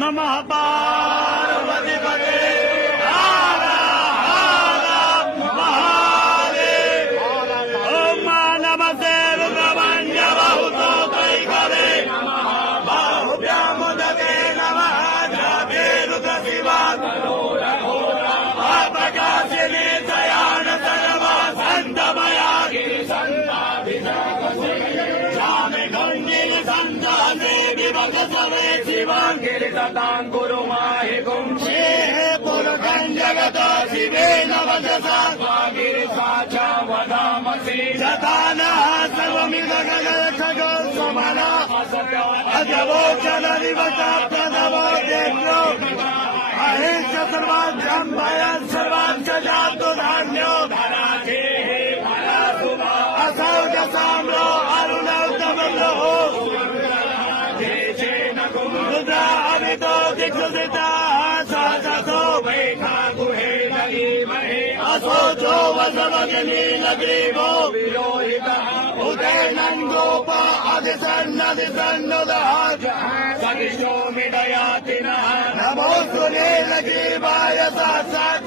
नमः पार्वतीपते हर हर महादेव ओम नमस्ते रुद्रवंद्य बहुतो कैकवे बाहुभ्यामुदते नमः जपे रुद्रशिवा प्रकाशिनी शयान सर्वा सन्तमया गिरिशतां गुरु माहि पुंसे पुरुषं जगत शिवे नवजसा गिरिशा च वदामसि शतानः सर्वमिदगलखगो समना अजवोचनदिवचा प्रथमो देव्यो अहिंस सर्वाभ्यं भयं सर्वांच जातु धान्यो धराधेः फलशुभा असौजसाम्रो अरुणौतमलो देशेन रुद्रा अमितो दिक्षुसिता सहसतो वैखा गुहे धीमहि असोचो वसवगनीलग्रीवो विरोहितः उदयनं गोप अधिसन्नधिसन्नुदः सदिशो मिडयाति नः नमोऽस्तु नीलग्रीवाय साक्षात्